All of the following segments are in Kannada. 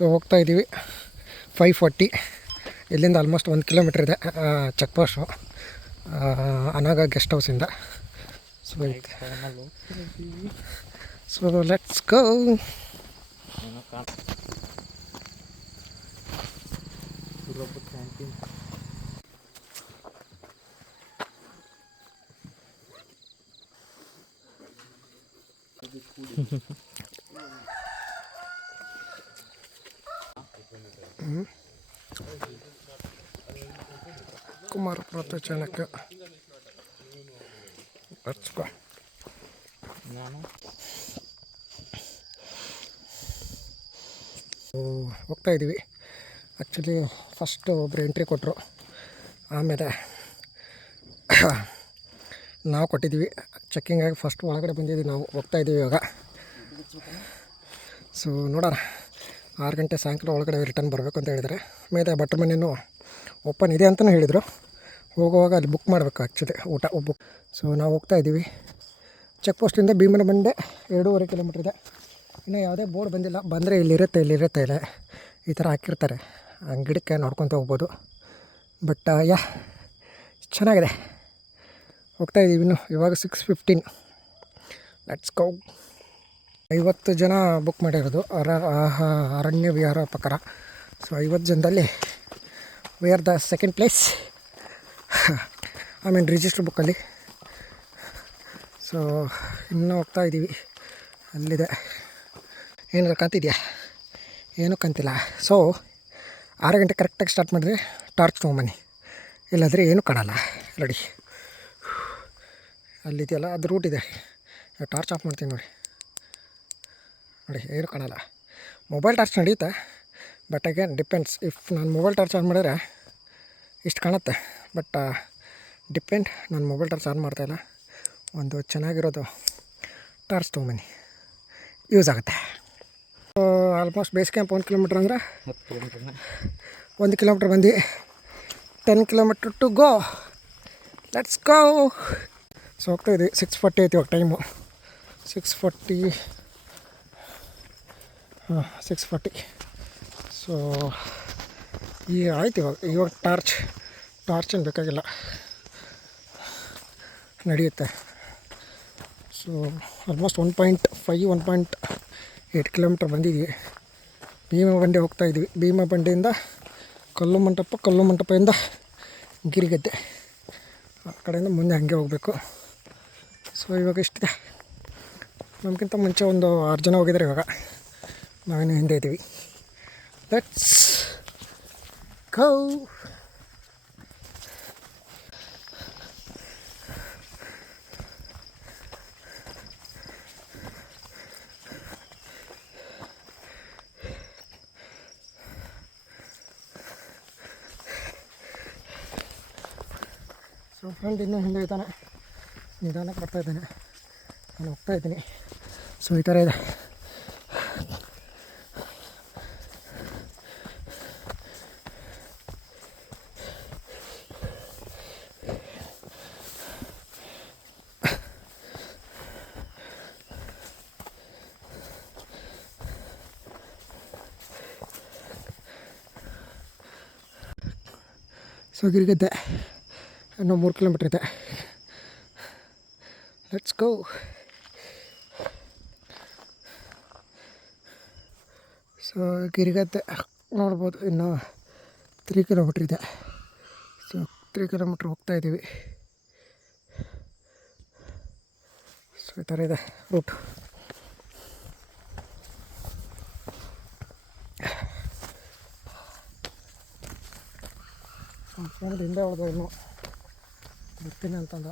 ಸೊ ಹೋಗ್ತಾ ಇದ್ದೀವಿ 5:40. ಇಲ್ಲಿಂದ ಆಲ್ಮೋಸ್ಟ್ 1 ಕಿಲೋಮೀಟ್ರ್ ಇದೆ ಚೆಕ್ ಪೋಸ್ಟು ಅನಾಗ ಗೆಸ್ಟ್ ಹೌಸಿಂದ. So let's go. Kumarapura Chanakya. Let's go. ಹೋಗ್ತಾ ಇದ್ದೀವಿ. ಆ್ಯಕ್ಚುಲಿ ಫಸ್ಟು ಒಬ್ಬರು ಎಂಟ್ರಿ ಕೊಟ್ಟರು, ಆಮೇಲೆ ನಾವು ಕೊಟ್ಟಿದ್ದೀವಿ. ಚೆಕ್ಕಿಂಗಾಗಿ ಫಸ್ಟ್ ಒಳಗಡೆ ಬಂದಿದ್ದೀವಿ, ನಾವು ಹೋಗ್ತಾ ಇದ್ದೀವಿ ಇವಾಗ. ಸೊ ನೋಡೋಣ, 6 ಗಂಟೆ ಸಾಯಂಕಾಲ ಒಳಗಡೆ ರಿಟರ್ನ್ ಬರಬೇಕು ಅಂತ ಹೇಳಿದರೆ. ಮೇಲೆ ಬಟ್ರ್ ಮನೆಯೂ ಓಪನ್ ಇದೆ ಅಂತಲೂ ಹೇಳಿದರು. ಹೋಗುವಾಗ ಅಲ್ಲಿ ಬುಕ್ ಮಾಡಬೇಕು ಆ್ಯಕ್ಚುಲಿ ಊಟ ಬುಕ್. ಸೊ ನಾವು ಹೋಗ್ತಾ ಇದ್ದೀವಿ. ಚೆಕ್ ಪೋಸ್ಟಿಂದ ಭೀಮನ ಬಂಡೆ 2.5 ಕಿಲೋಮೀಟ್ರ್ ಇದೆ. ಇನ್ನೂ ಯಾವುದೇ ಬೋರ್ಡ್ ಬಂದಿಲ್ಲ. ಬಂದರೆ ಇಲ್ಲಿರುತ್ತೆ ಇಲ್ಲ ಈ ಥರ ಹಾಕಿರ್ತಾರೆ. ಗಿಡಕ್ಕೆ ನೋಡ್ಕೊತ ಹೋಗ್ಬೋದು. ಬಟ್ ಚೆನ್ನಾಗಿದೆ. ಹೋಗ್ತಾ ಇದ್ದೀವಿ. ಇವಾಗ 6:15. Let's go. 50 ಜನ ಬುಕ್ ಮಾಡಿರೋದು ಅರಣ್ಯ ವಿಹಾರ ಪ್ರಕಾರ. ಸೊ 50 ಜನದಲ್ಲಿ we are the second place. I mean register ಬುಕ್ಕಲ್ಲಿ. ಸೊ ಇನ್ನೂ ಹೋಗ್ತಾ ಇದ್ದೀವಿ. ಅಲ್ಲಿದೆ. ಏನಾದ್ರು ಕಾಣ್ತಿದೆಯಾ? ಏನೂ ಕಾಣ್ತಿಲ್ಲ. ಸೊ 6 ಗಂಟೆ ಕರೆಕ್ಟಾಗಿ ಸ್ಟಾರ್ಟ್ ಮಾಡಿದ್ರೆ ಟಾರ್ಚ್ ತೊಗೊಂಬನ್ನಿ, ಇಲ್ಲಾಂದರೆ ಏನೂ ಕಾಣಲ್ಲ. ನೋಡಿ ಅಲ್ಲಿದೆಯಲ್ಲ, ಅದು ರೂಟ್ ಇದೆ. ಟಾರ್ಚ್ ಆಫ್ ಮಾಡ್ತೀನಿ ನೋಡಿ ಏನೂ ಕಾಣಲ್ಲ. ಮೊಬೈಲ್ ಟಾರ್ಚ್ ನಡೆಯುತ್ತೆ, ಬಟ್ ಅಗೇನ್ ಡಿಪೆಂಡ್ಸ್. ಇಫ್ ನಾನು ಮೊಬೈಲ್ ಟಾರ್ಚ್ ಆನ್ ಮಾಡಿದ್ರೆ ಇಷ್ಟು ಕಾಣುತ್ತೆ. But depend. ನಾನು ಮೊಬೈಲ್ ಟಾರ್ಚ್ ಆನ್ ಮಾಡ್ತಾಯಿಲ್ಲ. ಒಂದು ಚೆನ್ನಾಗಿರೋದು ಟಾರ್ಚ್ ತೊಗೊಂಬನ್ನಿ, ಯೂಸ್ ಆಗುತ್ತೆ. ಆಲ್ಮೋಸ್ಟ್ ಬೇಸ್ ಕ್ಯಾಂಪ್ 1 ಕಿಲೋಮೀಟ್ರ್ ಅಂದರೆ 1 ಕಿಲೋಮೀಟ್ರ್ ಬಂದು 10 kilometre to go. Let's go. So ಹೋಗ್ತಾ ಇದ್ದೀವಿ. 6:40 ಐತಿ ಇವಾಗ ಟೈಮು. 6:40. ಸೊ ಈಗ ಆಯ್ತು. ಇವಾಗ ಟಾರ್ಚ್ ಏನು ಬೇಕಾಗಿಲ್ಲ, ನಡೆಯುತ್ತೆ. ಸೊ ಆಲ್ಮೋಸ್ಟ್ 1.8 ಕಿಲೋಮೀಟ್ರ್ ಬಂದಿದ್ವಿ. ಭೀಮ ಬಂಡೆ ಹೋಗ್ತಾ ಇದ್ವಿ. ಭೀಮ ಬಂಡೆಯಿಂದ ಕಲ್ಲು ಮಂಟಪದಿಂದ ಗಿರಿಗದ್ದೆ, ಆ ಕಡೆಯಿಂದ ಮುಂದೆ ಹಾಗೆ ಹೋಗಬೇಕು. ಸೊ ಇವಾಗ ಇಷ್ಟಿದೆ. ನಮಗಿಂತ ಮುಂಚೆ ಒಂದು 6 ಜನ ಹೋಗಿದ್ದಾರೆ. ಇವಾಗ ನಾವೇನು ಹಿಂದೆ ಇದ್ದೀವಿ. Let's go. ಸೊ ಫ್ರೆಂಡ್ ಇನ್ನೂ ಹಿಂದೆ ಇದ್ದಾನೆ, ನಿಧಾನಕ್ಕೆ ಬರ್ತಾಯಿದ್ದಾನೆ. ನಾನು ಹೋಗ್ತಾ ಇದ್ದೀನಿ. ಸೊ ಈ ಥರ ಇದೆ. ಸೊ ಗಿರಿಗದ್ದೆ ಇನ್ನೂ 3 ಕಿಲೋಮೀಟ್ರ್ ಇದೆ. Let's go. ಸೊ ಗಿರಿಗದ್ದೆ ನೋಡ್ಬೋದು. ಇನ್ನೂ 3 ಕಿಲೋಮೀಟ್ರ್ ಇದೆ. ಸೊ 3 ಕಿಲೋಮೀಟ್ರ್ ಹೋಗ್ತಾ ಇದ್ದೀವಿ. ಸೊ ಈ ಥರ ಇದೆ ರೂಟ್. ಫ್ರೆಂಡ್ ಹಿಂದೆ ಹೊಡೆದ ಇನ್ನೂ ಬರ್ತೀನಿ ಅಂತಂದ.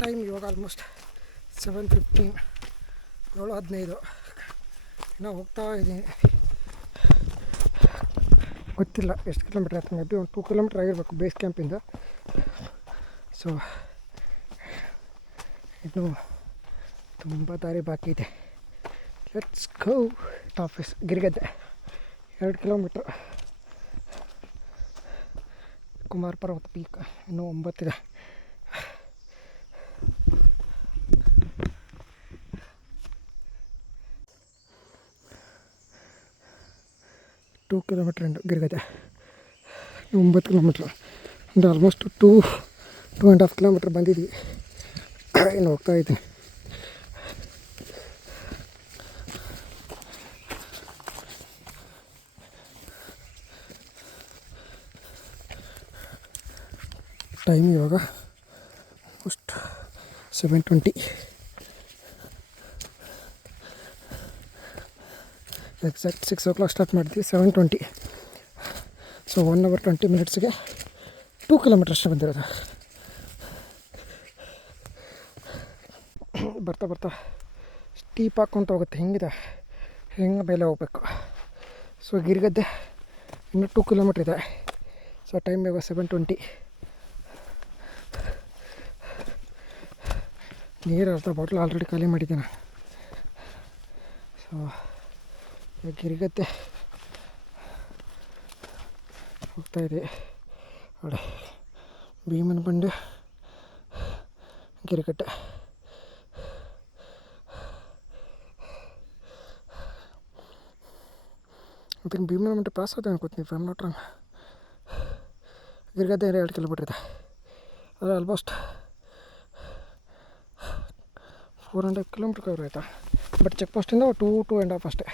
ಟೈಮ್ ಇವಾಗ ಆಲ್ಮೋಸ್ಟ್ 7:15, 7:15. ಇನ್ನೂ ಹೋಗ್ತಾ ಇದ್ದೀನಿ. ಗೊತ್ತಿಲ್ಲ ಎಷ್ಟು ಕಿಲೋಮೀಟ್ರ್ ಆಯ್ತು, ಮೇ ಬಿ ಒಂದು 2 ಕಿಲೋಮೀಟ್ರ್ ಆಗಿರಬೇಕು ಬೇಸ್ ಕ್ಯಾಂಪಿಂದ. ಸೊ ಇನ್ನೂ ತುಂಬ ದಾರಿ ಬಾಕಿ ಇದೆ. Let's go. Office Girigadde 2 kilometre. Kumara Parvatha peak ಇನ್ನೂ 9 ಇದೆ. ಟೂ ಕಿಲೋಮೀಟ್ರ್ ಉಂಟು ಗಿರಿಗದ್ದೆ, 9 ಕಿಲೋಮೀಟ್ರ್ ಅಂದರೆ ಆಲ್ಮೋಸ್ಟ್ 2.5 ಕಿಲೋಮೀಟ್ರ್ ಬಂದಿದ್ವಿ. ಇನ್ನು ಹೋಗ್ತಾ ಇದ್ದೀನಿ. ಟೈಮ್ ಇವಾಗ ಆಲ್ಮೋಸ್ಟ್ 7:20. ಎಕ್ಸಾಕ್ಟ್ 6 o'clock ಸ್ಟಾರ್ಟ್ ಮಾಡಿದ್ವಿ, 7:20. ಸೊ 1 hour 20 minutesಗೆ 2 ಕಿಲೋಮೀಟ್ರ್ ಅಷ್ಟೇ ಬಂದಿರೋದು. ಬರ್ತಾ ಬರ್ತಾ ಸ್ಟೀಪ್ ಹಾಕ್ಕೊಂತ ಹೋಗುತ್ತೆ, ಹೆಂಗಿದೆ ಹೆಂಗೆ ಮೇಲೆ ಹೋಗ್ಬೇಕು. ಸೊ ಗಿರಿಗದ್ದೆ ಇನ್ನೂ 2 ಕಿಲೋಮೀಟ್ರ್ ಇದೆ. ಸೊ ಟೈಮ್ ಇವಾಗ 7:20. ನೀರು ಅರ್ಧ ಬಾಟ್ಲ್ ಆಲ್ರೆಡಿ ಖಾಲಿ ಮಾಡಿದ್ದೀನಿ. ಸೊ ಗಿರಿಗದ್ದೆ ಹೋಗ್ತಾಯಿದ್ವಿ. ನೋಡಿ ಭೀಮನ ಬಂಡೆ, ಗಿರಿಗದ್ದೆ. ಅದಕ್ಕೆ ಭೀಮನ ಬಂಡೆ ಪಾಸ್ ಆದ ಅನ್ಕೋತೀನಿ, fam not wrong. Girigadde 2 kilometre ಇದೆ. ಅದು ಆಲ್ಮೋಸ್ಟ್ 4.5 ಕಿಲೋಮೀಟ್ರ್ ಕವರ್ ಆಯಿತಾ. ಬಟ್ ಚೆಕ್ ಪೋಸ್ಟಿಂದ 2.5 ಅಷ್ಟೇ.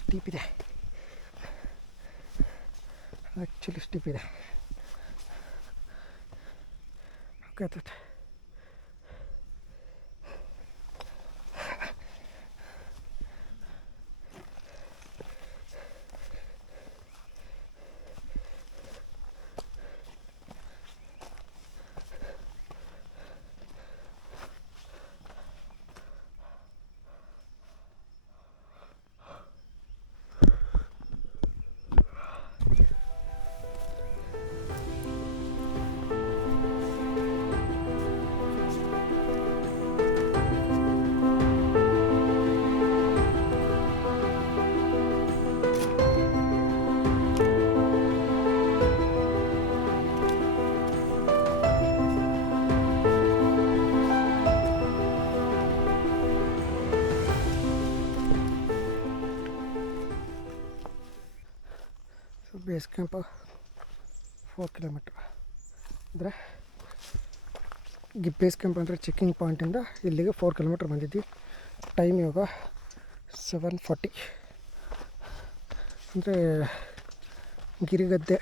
ಸ್ಟೀಪ್ ಇದೆ, ಆ್ಯಕ್ಚುಲಿ ಸ್ಟೀಪ್ ಇದೆ. ಓಕೆ ಆಯ್ತು. ಬೇಸ್ ಕ್ಯಾಂಪ್ 4 ಕಿಲೋಮೀಟ್ರ್ ಅಂದರೆ ಬೇಸ್ ಕ್ಯಾಂಪ್ ಅಂದರೆ ಚೆಕ್ಕಿಂಗ್ ಪಾಯಿಂಟಿಂದ ಇಲ್ಲಿಗೆ 4 ಕಿಲೋಮೀಟ್ರ್ ಬಂದಿದ್ವಿ. ಟೈಮ್ ಇವಾಗ 7:40. ಅಂದರೆ ಗಿರಿಗದ್ದೆ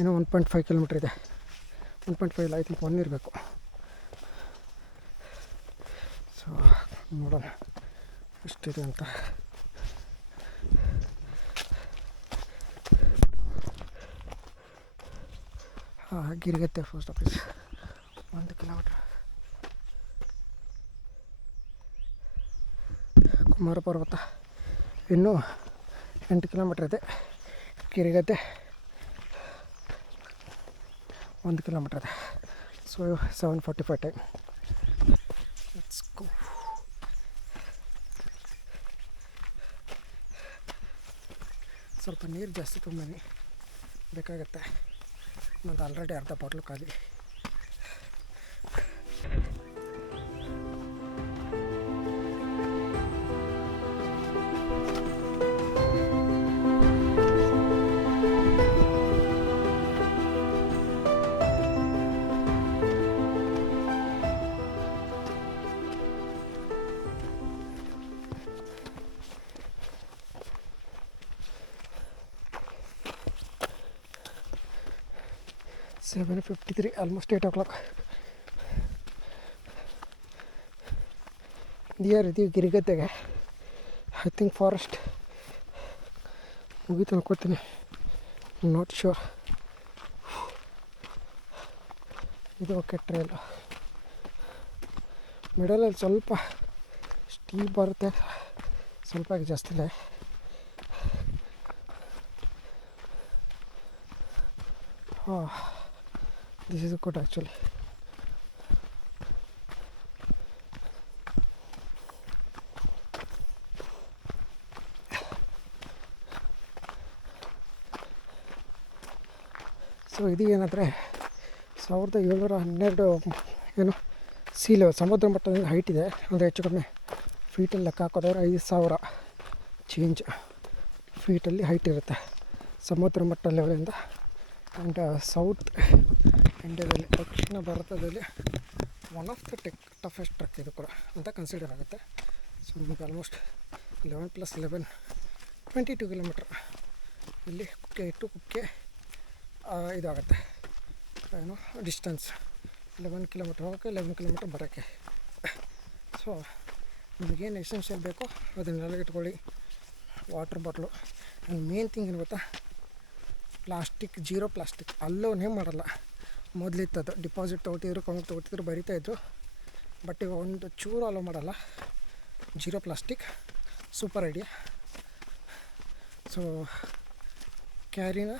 ಏನೋ 1.5 ಕಿಲೋಮೀಟ್ರ್ ಇದೆ. 1.5 ಇಲ್ಲ, ಐ ಥಿಂಕ್ 1 ಇರಬೇಕು. ಸೊ ನೋಡೋಣ ಎಷ್ಟಿದೆ ಅಂತ. Girigadde post office 1 kilometre. Kumara ಪರ್ವತ ಇನ್ನೂ 8 ಕಿಲೋಮೀಟ್ರ್ ಇದೆ. ಗಿರಿಗದ್ದೆ 1 ಕಿಲೋಮೀಟ್ರ್ ಇದೆ. So 7:45 time. Let's go. ಸ್ವಲ್ಪ ನೀರು ಜಾಸ್ತಿ ತುಂಬಿ ಬೇಕಾಗತ್ತೆ. ನಂದು ಆಲ್ರೆಡಿ ಅರ್ಧ ಬಾಟ್ಲು ಖಾಲಿ. 7:53, ಆಲ್ಮೋಸ್ಟ್ 8 o'clock. ನಿಯರ್ ಇದೀವಿ ಗಿರಿಗದ್ದೆಗೆ. ಐ ಥಿಂಕ್ ಫಾರೆಸ್ಟ್ ಮುಗೀತು ಅನ್ಕೋತೀನಿ, ನಾಟ್ ಶ್ಯೂರ್. ಇದು ಓಕೆ ಟ್ರೇಲ್. ಮಿಡಲಲ್ಲಿ ಸ್ವಲ್ಪ ಸ್ಟೀಪ್ ಬರುತ್ತೆ, ಸ್ವಲ್ಪ ಜಾಸ್ತಿ ಇದೆ. This is good actually. So ಇದು ಏನಂದರೆ 1712 ಏನು ಸೀ ಲೆವೆಲ್, ಸಮುದ್ರ ಮಟ್ಟದಿಂದ ಹೈಟ್ ಇದೆ. ಅಂದರೆ ಹೆಚ್ಚು ಕಮ್ಮಿ ಫೀಟಲ್ಲಿ ಲೆಕ್ಕ ಹಾಕೋದಾದ್ರೆ 5000 ಚೇಂಜ್ ಫೀಟಲ್ಲಿ ಹೈಟ್ ಇರುತ್ತೆ ಸಮುದ್ರ ಮಟ್ಟ ಲೆವೆಲಿಂದ. ಆ್ಯಂಡ್ ಸೌತ್ ಇಂಡಿಯಾದಲ್ಲಿ, ದಕ್ಷಿಣ ಭಾರತದಲ್ಲಿ one of the toughest truck ಇದು ಕೂಡ ಅಂತ ಕನ್ಸಿಡರ್ ಆಗುತ್ತೆ. ಸೊ ನಿಮಗೆ ಆಲ್ಮೋಸ್ಟ್ 11+11 22 ಕಿಲೋಮೀಟ್ರ್ ಇಲ್ಲಿ ಕುಕ್ಕೆ ಟು ಕುಕ್ಕೆ ಇದಾಗುತ್ತೆ. ಏನು ಡಿಸ್ಟೆನ್ಸ್ 11 ಕಿಲೋಮೀಟ್ರ್ ಹೋಗೋಕ್ಕೆ, 11 ಕಿಲೋಮೀಟ್ರ್ ಬರೋಕ್ಕೆ. ಸೊ ನಿಮಗೇನು ಎಸೆನ್ಷಿಯಲ್ ಬೇಕೋ ಅದನ್ನೆಲ್ಲ ಇಟ್ಕೊಳ್ಳಿ. Water bottle. And main thing ಏನು ಗೊತ್ತಾ, ಪ್ಲಾಸ್ಟಿಕ್, ಜೀರೋ ಪ್ಲಾಸ್ಟಿಕ್ ಅಲ್ಲೋನೇ ಮಾಡಲ್ಲ. ಮೊದಲಿತ್ತದು ಡಿಪಾಸಿಟ್ ತೊಗೊತಿದ್ರು, ಕೌಂಟ್ ತೊಗೊತಿದ್ರು, ಬರಿತಾಯಿದ್ರು. ಬಟ್ ಇವಾಗ ಒಂದು ಚೂರು ಅಲೋ ಮಾಡಲ್ಲ. Zero plastic super idea. So ಕ್ಯಾರಿನ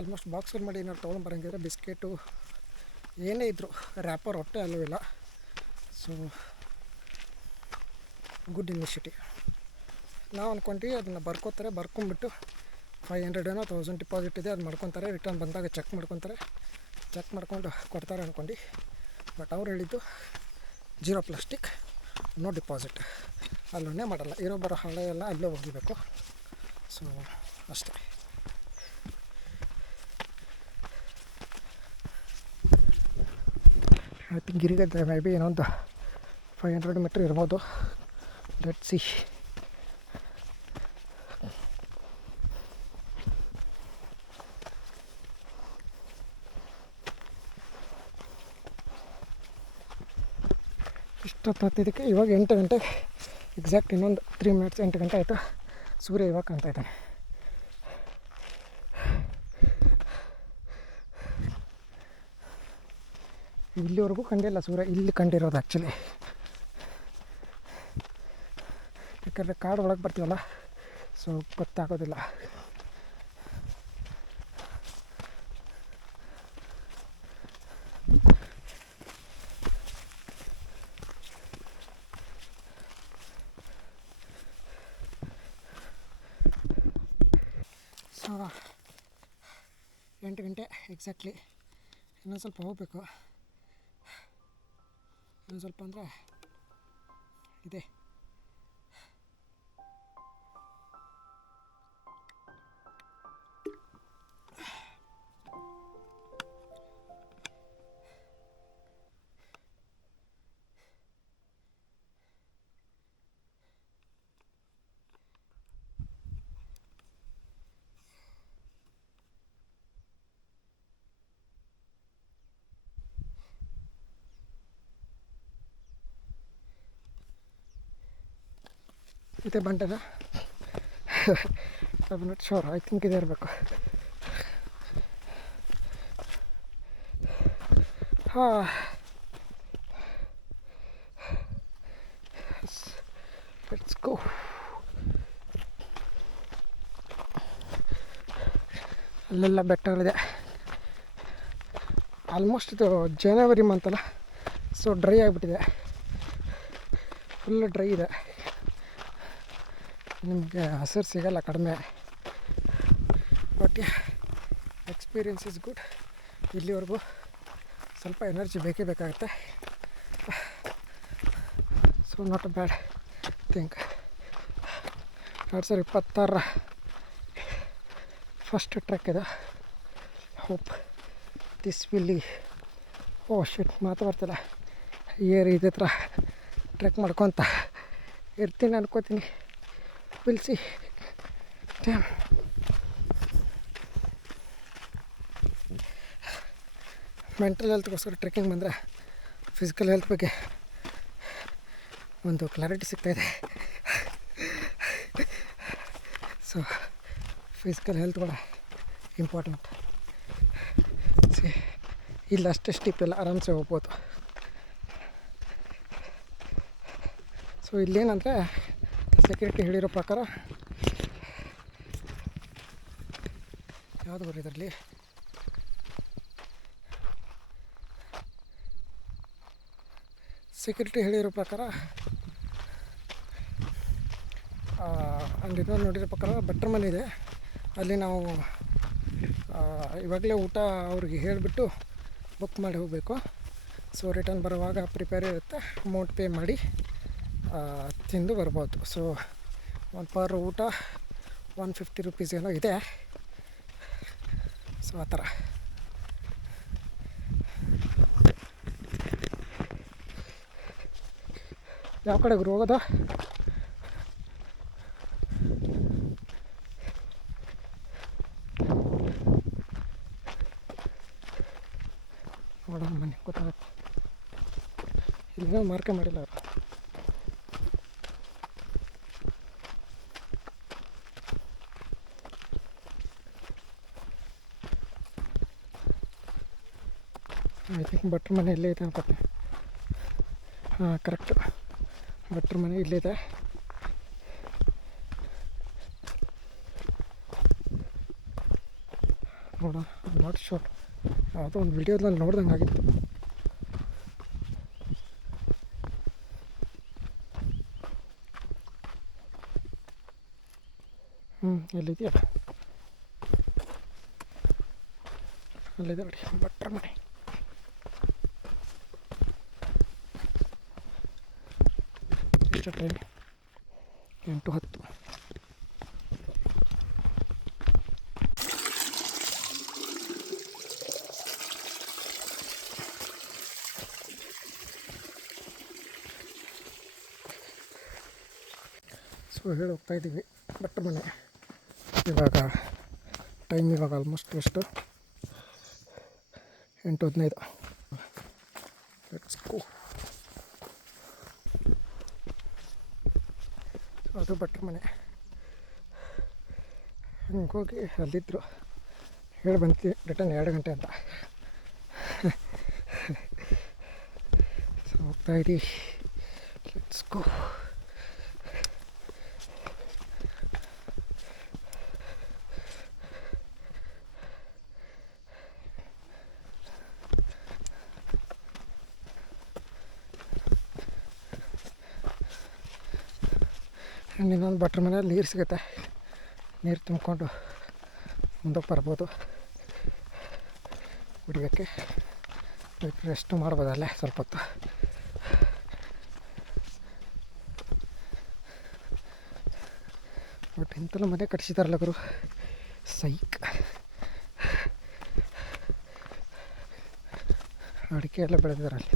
ಆಲ್ಮೋಸ್ಟ್ ಬಾಕ್ಸಲ್ಲಿ ಮಾಡಿ ಏನಾದ್ರು ತೊಗೊಂಬರಂಗಿದ್ರೆ ಬಿಸ್ಕೆಟು ಏನೇ ಇದ್ದರು, ರ್ಯಾಪರ್ ಹೊಟ್ಟೆ ಅಲ್ಲೂ ಇಲ್ಲ. So good initiative. ನಾವು ಅಂದ್ಕೊಂಡ್ವಿ ಅದನ್ನು ಬರ್ಕೋತಾರೆ, ಬರ್ಕೊಂಬಿಟ್ಟು 500 ಏನೋ 1000 ಡಿಪಾಸಿಟ್ ಇದೆ, ಅದು ಮಾಡ್ಕೊತಾರೆ. ರಿಟರ್ನ್ ಬಂದಾಗ ಚೆಕ್ ಮಾಡ್ಕೊತಾರೆ, ಚೆಕ್ ಮಾಡ್ಕೊಂಡು ಕೊಡ್ತಾರೆ ಅಂದ್ಕೊಂಡು. ಬಟ್ ಅವ್ರು ಹೇಳಿದ್ದು ಜೀರೋ ಪ್ಲಾಸ್ಟಿಕ್, ನೋ ಡಿಪಾಸಿಟ್. ಅಲ್ಲೇ ಮಾಡಲ್ಲ. ಇರೋ ಬರೋ ಹಳೆ ಎಲ್ಲ ಅಲ್ಲೇ ಹೋಗಿಬೇಕು. ಸೊ ಅಷ್ಟೇ. I think Girigadde may be ಇನ್ನೊಂದು 500 ಮೀಟ್ರ್ ಇರ್ಬೋದು. Let's see. ಇಷ್ಟೊತ್ತಿದ್ದಕ್ಕೆ ಇವಾಗ 8 ಗಂಟೆ ಎಕ್ಸಾಕ್ಟ್. ಇನ್ನೊಂದು 3 ಮಿನಿಟ್ಸ್ 8 ಗಂಟೆ ಆಯಿತು. ಸೂರ್ಯ ಇವಾಗ ಕಾಣ್ತಾ ಇದ್ದಾನೆ. ಇಲ್ಲಿವರೆಗೂ ಕಂಡಿಲ್ಲ ಸೂರ್ಯ, ಇಲ್ಲಿ ಕಂಡಿರೋದು ಆ್ಯಕ್ಚುಲಿ. ಯಾಕಂದರೆ ಕಾಡು ಒಳಗೆ ಬರ್ತೀವಲ್ಲ, ಸೊ ಗೊತ್ತಾಗೋದಿಲ್ಲ. ಸೊ 8 ಗಂಟೆ ಎಕ್ಸಾಕ್ಟ್ಲಿ. ಇನ್ನೊಂದು ಸ್ವಲ್ಪ ಹೋಗಬೇಕು. ಇನ್ನೊಂದು ಸ್ವಲ್ಪ ಅಂದರೆ ಇದೆ. ಇದೆ ಬಂಟನ. I am not sure. I think ಇದೆ ಇರಬೇಕು. ಹಾಂ, ಲೆಟ್ಸ್ ಗೋ. ಅಲ್ಲೆಲ್ಲ ಬೆಟ್ಟಗಳಿದೆ. ಆಲ್ಮೋಸ್ಟ್ ಇದು ಜನವರಿ ಮಂತಲ್ಲ, ಸೊ ಡ್ರೈ ಆಗಿಬಿಟ್ಟಿದೆ, ಫುಲ್ಲು ಡ್ರೈ ಇದೆ. ನಿಮಗೆ ಹಸಿರು ಸಿಗಲ್ಲ, ಕಡಿಮೆ. But experience is good. ಇಲ್ಲಿವರೆಗೂ ಸ್ವಲ್ಪ ಎನರ್ಜಿ ಬೇಕೇ ಬೇಕಾಗುತ್ತೆ. So not a bad think. 2026 first trek ಇದು. Hope this will. Oh shit, ಮಾತು ಬರ್ತಿಲ್ಲ. ಇದೇ ಥರ ಟ್ರೆಕ್ ಮಾಡ್ಕೊತ ಇರ್ತೀನಿ ಅನ್ಕೋತೀನಿ. Will see. ಮೆಂಟಲ್ ಹೆಲ್ತ್ಗೋಸ್ಕರ ಟ್ರೆಕ್ಕಿಂಗ್ ಬಂದರೆ ಫಿಸಿಕಲ್ ಹೆಲ್ತ್ ಬಗ್ಗೆ ಒಂದು ಕ್ಲಾರಿಟಿ ಸಿಗ್ತಾಯಿದೆ. ಸೊ ಫಿಸಿಕಲ್ ಹೆಲ್ತ್ ಕೂಡ ಇಂಪಾರ್ಟೆಂಟ್. ಇಲ್ಲ ಅಷ್ಟೇ ಸ್ಟಿಪ್ ಎಲ್ಲ ಆರಾಮ್ಸೆ ಹೋಗ್ಬೋದು. ಸೊ ಇಲ್ಲೇನಂದರೆ ಸೆಕ್ಯೂರಿಟಿ ಹೇಳಿರೋ ಪ್ರಕಾರ ಯಾವುದು ಬರೀ ಸೆಕ್ಯೂರಿಟಿ ಹೇಳಿರೋ ಪ್ರಕಾರ ಅಲ್ಲಿ ನೋಡಿರೋ ಪ್ರಕಾರ ಭಟ್ರ ಮನೆ ಇದೆ. ಅಲ್ಲಿ ನಾವು ಇವಾಗಲೇ ಊಟ ಅವ್ರಿಗೆ ಹೇಳಿಬಿಟ್ಟು ಬುಕ್ ಮಾಡಿ ಹೋಗಬೇಕು. ಸೊ ರಿಟರ್ನ್ ಬರುವಾಗ ಪ್ರಿಪೇರ್ ಇರುತ್ತೆ, ಅಮೌಂಟ್ ಪೇ ಮಾಡಿ ತಿಂದು ಬರ್ಬೋದು. ಸೊ ಒಂದು ಪರ್ ಊಟ 150 ರೂಪೀಸ್ ಏನೋ ಇದೆ. ಸೊ ಆ ಥರ ಯಾವ ಕಡೆ ಗುರು ಹೋಗೋದು? ನೋಡೋಣ ಬನ್ನಿ, ಗೊತ್ತಾಗುತ್ತೆ. ಇಲ್ಲಿನ ಮಾರ್ಕೆ ಮಾಡಿಲ್ಲ ಅವರು. ಐ ಥಿಂಕ್ ಭಟ್ರ ಮನೆ ಇಲ್ಲೇ ಇದೆ ಅನ್ಕೋತೀನಿ. ಹಾಂ, ಕರೆಕ್ಟು, ಭಟ್ರ ಮನೆ ಇಲ್ಲಿದೆ. ನೋಡೋಣ, ನಾಟ್ ಶೋರ್. ಯಾವುದೋ ಒಂದು ವಿಡಿಯೋದಲ್ಲಿ ನೋಡ್ದಂಗೆ ಆಗಿತ್ತು. ಎಲ್ಲಿದೆಯಾ? ಅಲ್ಲಿದೆ ನೋಡಿ ಭಟ್ರ ಮನೆ. ಎಷ್ಟು ಟ್ರೈನ್? 8:10. ಸೊ ಹೇಳಿ ಹೋಗ್ತಾಯಿದ್ದೀವಿ ಭಟ್ರ ಮನೆ. ಇವಾಗ ಆಲ್ಮೋಸ್ಟ್ ಎಷ್ಟು 8:15. Let's go. ಅದು ಭಟ್ರ ಮನೆ. ಹಿಂಗೆ ಹೋಗಿ ಅಲ್ಲಿದ್ದರು, ಹೇಳಿ ಬಂತು ರಿಟರ್ನ್ 2 ಗಂಟೆ ಅಂತ. ಸೊ ಹೋಗ್ತಾಯಿದ್ದೀವಿ, ಲೆಟ್ಸ್ ಗೋ. ಇನ್ನೊಂದು ಭಟ್ರ ಮನೆಯಲ್ಲಿ ನೀರು ಸಿಗುತ್ತೆ, ನೀರು ತುಂಬಿಕೊಂಡು ಮುಂದಕ್ಕೆ ಬರ್ಬೋದು. ಕುಡಿಯೋಕ್ಕೆ ರೆಸ್ಟ್ ಮಾಡ್ಬೋದು ಅಲ್ಲೇ ಸ್ವಲ್ಪ ಹೊತ್ತು. ಬಟ್ ಇಂಥಲ್ಲ ಮನೆ ಕಟ್ಸಿದಾರಲ್ಲ ಗುರು, ಸೈಕ್. ಅಡಿಕೆ ಎಲ್ಲ ಬೆಳೆದಿದ್ದಾರೆ ಅಲ್ಲಿ.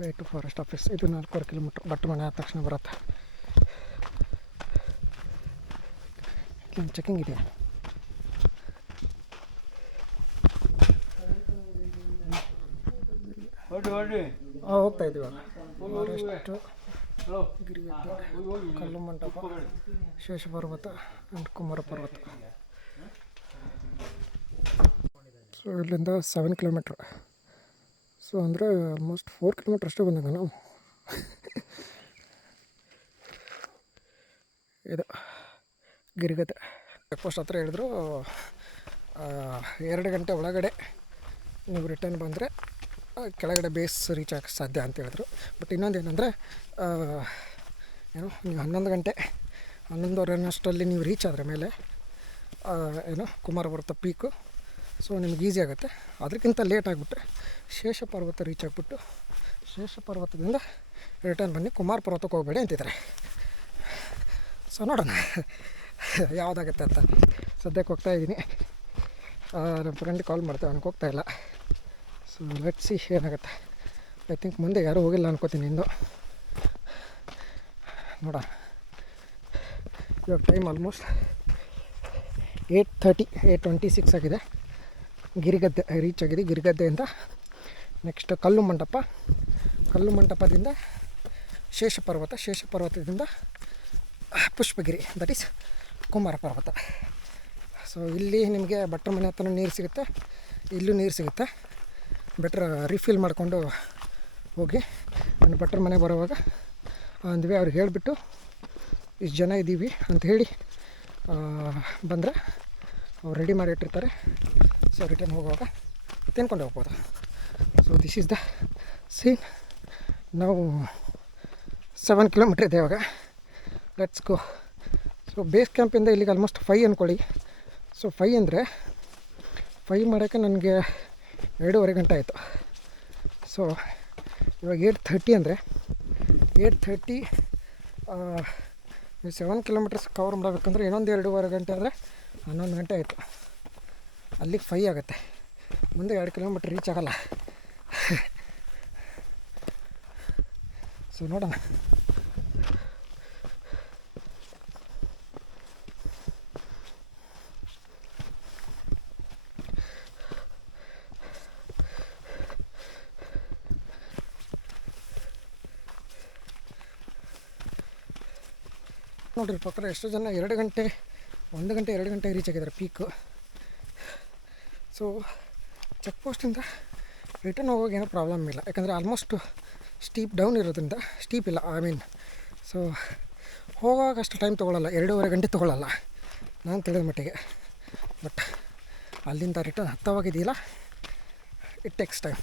Way to forest office. ಇದು 4 ಕಿಲೋಮೀಟ್ರ್ ಭಟ್ರ ಮನೆ ಆದ ತಕ್ಷಣ ಬರುತ್ತೆ. ಚೆಕಿಂಗ್ ಇದೆಯಾ? ಹೋಗ್ತಾ ಇದ್ದೀವಿ. ಫಾರೆಸ್ಟು, ಗಿರಿಗದ್ದೆ, ಕಲ್ಲು ಮಂಟಪ, ಶೇಷ ಪರ್ವತ ಆ್ಯಂಡ್ ಕುಮಾರ ಪರ್ವತ. ಸೊ ಇಲ್ಲಿಂದ 7 ಕಿಲೋಮೀಟ್ರ್. ಸೊ ಅಂದರೆ ಆಲ್ಮೋಸ್ಟ್ 4 ಕಿಲೋಮೀಟ್ರ್ ಅಷ್ಟೇ ಬಂದಾಗ ನಾವು. ಇದು ಗಿರಿಗದ್ದೆ ಚೆಕ್ ಪೋಸ್ಟ್ ಹತ್ರ ಹೇಳಿದ್ರು 2 ಗಂಟೆ ಒಳಗಡೆ ನೀವು ರಿಟರ್ನ್ ಬಂದರೆ ಕೆಳಗಡೆ ಬೇಸ್ ರೀಚ್ ಆಗಕ್ಕೆ ಸಾಧ್ಯ ಅಂತ ಹೇಳಿದ್ರು. ಬಟ್ ಇನ್ನೊಂದು ಏನಂದರೆ ನೀವು 11 ಗಂಟೆ 11:15 ಅಷ್ಟರಲ್ಲಿ ನೀವು ರೀಚ್ ಆದರೆ ಮೇಲೆ ಕುಮಾರ ಪರ್ವತ ಪೀಕು. ಸೊ ನಿಮ್ಗೆ ಈಸಿ ಆಗುತ್ತೆ. ಅದಕ್ಕಿಂತ ಲೇಟ್ ಆಗಿಬಿಟ್ರೆ ಶೇಷ ಪರ್ವತ ರೀಚ್ ಆಗಿಬಿಟ್ಟು ಶೇಷ ಪರ್ವತದಿಂದ ರಿಟರ್ನ್ ಬನ್ನಿ, ಕುಮಾರ ಪರ್ವತಕ್ಕೆ ಹೋಗಬೇಡಿ ಅಂತಿದ್ದಾರೆ. ಸೊ ನೋಡೋಣ. ಯಾವುದಾಗುತ್ತೆ ಅಂತ. ಸದ್ಯಕ್ಕೆ ಹೋಗ್ತಾಯಿದ್ದೀನಿ. ನಮ್ಮ ಫ್ರೆಂಡಿಗೆ ಕಾಲ್ ಮಾಡ್ತೇವೆ, ಅವ್ನಿಗೆ ಹೋಗ್ತಾಯಿಲ್ಲ. ಸೊ ಲೆಟ್ಸ್ ಸಿ ಏನಾಗುತ್ತೆ. ಐ ಥಿಂಕ್ ಮುಂದೆ ಯಾರೂ ಹೋಗಿಲ್ಲ ಅನ್ಕೋತೀನಿ ಇನ್ನು. ನೋಡ, ಇವಾಗ ಟೈಮ್ ಆಲ್ಮೋಸ್ಟ್ 8:30, 8:26 ಆಗಿದೆ. ಗಿರಿಗದ್ದೆ ರೀಚ್ ಆಗಿದೆ. ಗಿರಿಗದ್ದೆಯಿಂದ ನೆಕ್ಸ್ಟ್ ಕಲ್ಲು ಮಂಟಪದಿಂದ ಶೇಷಪರ್ವತದಿಂದ ಪುಷ್ಪಗಿರಿ, ದಟ್ ಈಸ್ ಕುಮಾರ ಪರ್ವತ. ಸೊ ಇಲ್ಲಿ ನಿಮಗೆ ಭಟ್ರ ಮನೆ ಹತ್ರ ನೀರು ಸಿಗುತ್ತೆ, ಇಲ್ಲೂ ನೀರು ಸಿಗುತ್ತೆ. ಬೆಟ್ರ್ ರಿಫಿಲ್ ಮಾಡಿಕೊಂಡು ಹೋಗಿ. ನಾನು ಭಟ್ರ ಮನೆ ಬರುವಾಗ ಅಂದ್ವಿ ಅವ್ರಿಗೆ ಹೇಳಿಬಿಟ್ಟು ಇಷ್ಟು ಜನ ಇದ್ದೀವಿ ಅಂತ ಹೇಳಿ ಬಂದರೆ ಅವ್ರು ರೆಡಿ ಮಾಡಿಟ್ಟಿರ್ತಾರೆ. ಸೊ ರಿಟರ್ನ್ ಹೋಗುವಾಗ ತಿನ್ಕೊಂಡು ಹೋಗ್ಬೋದು. So this is the scene. ನಾವು 7 ಕಿಲೋಮೀಟ್ರ್ ಇದೆ ಇವಾಗ. Let's go. ಸೊ ಬೇಸ್ ಕ್ಯಾಂಪಿಂದ ಇಲ್ಲಿಗೆ ಆಲ್ಮೋಸ್ಟ್ 5 ಅಂದ್ಕೊಳ್ಳಿ. ಸೊ 5 ಅಂದರೆ 5 ಮಾಡೋಕ್ಕೆ ನನಗೆ 2.5 ಗಂಟೆ ಆಯಿತು. ಸೊ ಇವಾಗ 8:30 ಅಂದರೆ 8:30 7 ಕಿಲೋಮೀಟರ್ಸ್ ಕವರ್ ಮಾಡಬೇಕಂದ್ರೆ ಇನ್ನೊಂದು 2.5 ಗಂಟೆ ಆದರೆ 11 ಗಂಟೆ ಆಯಿತು. ಅಲ್ಲಿಗೆ 5 ಆಗುತ್ತೆ. ಮುಂದೆ 2 ಕಿಲೋಮೀಟ್ರ್ ರೀಚ್ ಆಗೋಲ್ಲ. ಸೊ ನೋಡೋಣ. ನೋಡ್ರಿ ಪ್ರಕಾರ ಎಷ್ಟೋ ಜನ 1 ಗಂಟೆ 2 ಗಂಟೆ ರೀಚ್ ಆಗಿದ್ದಾರೆ ಪೀಕು. ಸೊ ಚೆಕ್ ಪೋಸ್ಟಿಂದ ರಿಟರ್ನ್ ಹೋಗೋಕೆ ಏನೂ ಪ್ರಾಬ್ಲಮ್ ಇಲ್ಲ, ಯಾಕಂದರೆ ಆಲ್ಮೋಸ್ಟ್ ಸ್ಟೀಪ್ ಡೌನ್ ಇರೋದ್ರಿಂದ, ಸ್ಟೀಪ್ ಇಲ್ಲ ಸೊ ಹೋಗುವಾಗ ಅಷ್ಟು ಟೈಮ್ ತೊಗೊಳ್ಳಲ್ಲ, 2.5 ಗಂಟೆ ತೊಗೊಳ್ಳಲ್ಲ ನಾನು ತಿಳಿದ ಮಟ್ಟಿಗೆ. ಬಟ್ ಅಲ್ಲಿಂದ ರಿಟರ್ನ್ ಹತ್ತವಾಗಿದೆಯಲ್ಲ, ಇಟ್ ಟೇಕ್ಸ್ ಟೈಮ್.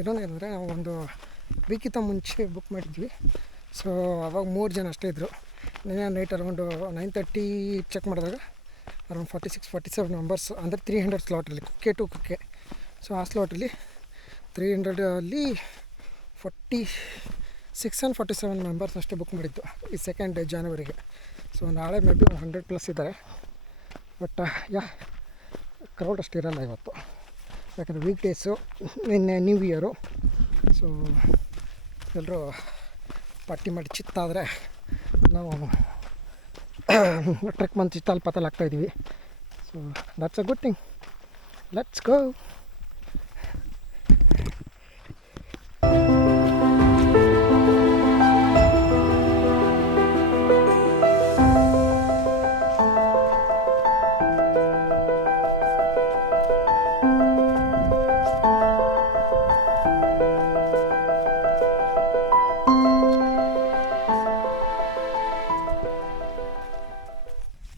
ಇನ್ನೊಂದೇನೆಂದರೆ ನಾವು ಒಂದು ವೀಕಿಂತ ಮುಂಚೆ ಬುಕ್ ಮಾಡಿದ್ವಿ. ಸೊ ಅವಾಗ 3 ಜನ ಅಷ್ಟೇ ಇದ್ದರು. ನಿನ್ನೆ ನೈಟ್ ಅರೌಂಡು 9:30 ಚೆಕ್ ಮಾಡಿದಾಗ ಅರೌಂಡ್ 46-47 ಮೆಂಬರ್ಸ್, ಅಂದರೆ 300 ಸ್ಲಾಟಲ್ಲಿ ಕುಕ್ಕೆ ಟು ಕುಕ್ಕೆ. ಸೊ ಆ ಸ್ಲಾಟಲ್ಲಿ 300ಅಲ್ಲಿ 46 and 47 ಮೆಂಬರ್ಸ್ ಅಷ್ಟೇ ಬುಕ್ ಮಾಡಿದ್ದು ಈ 2 ಜನವರಿಗೆ. ಸೊ ನಾಳೆ ಮೇ ಬಿ 100+ ಇದ್ದಾರೆ. ಬಟ್ ಕ್ರೌಡ್ ಅಷ್ಟು ಇರೋಲ್ಲ ಇವತ್ತು, ಯಾಕಂದರೆ ವೀಕ್ ಡೇಸು, ನಿನ್ನೆ ನ್ಯೂ ಇಯರು. ಸೊ ಎಲ್ಲರೂ ಪಾರ್ಟಿ ಮಾಡಿ ಚಿತ್ತಾದರೆ ನಾವು ಟ್ರೆಕ್ ಬಂದು ಚಿತ್ತಾಲ್ ಪಾತಲ್ ಆಗ್ತಾಯಿದ್ದೀವಿ. So that's a good thing. Let's go.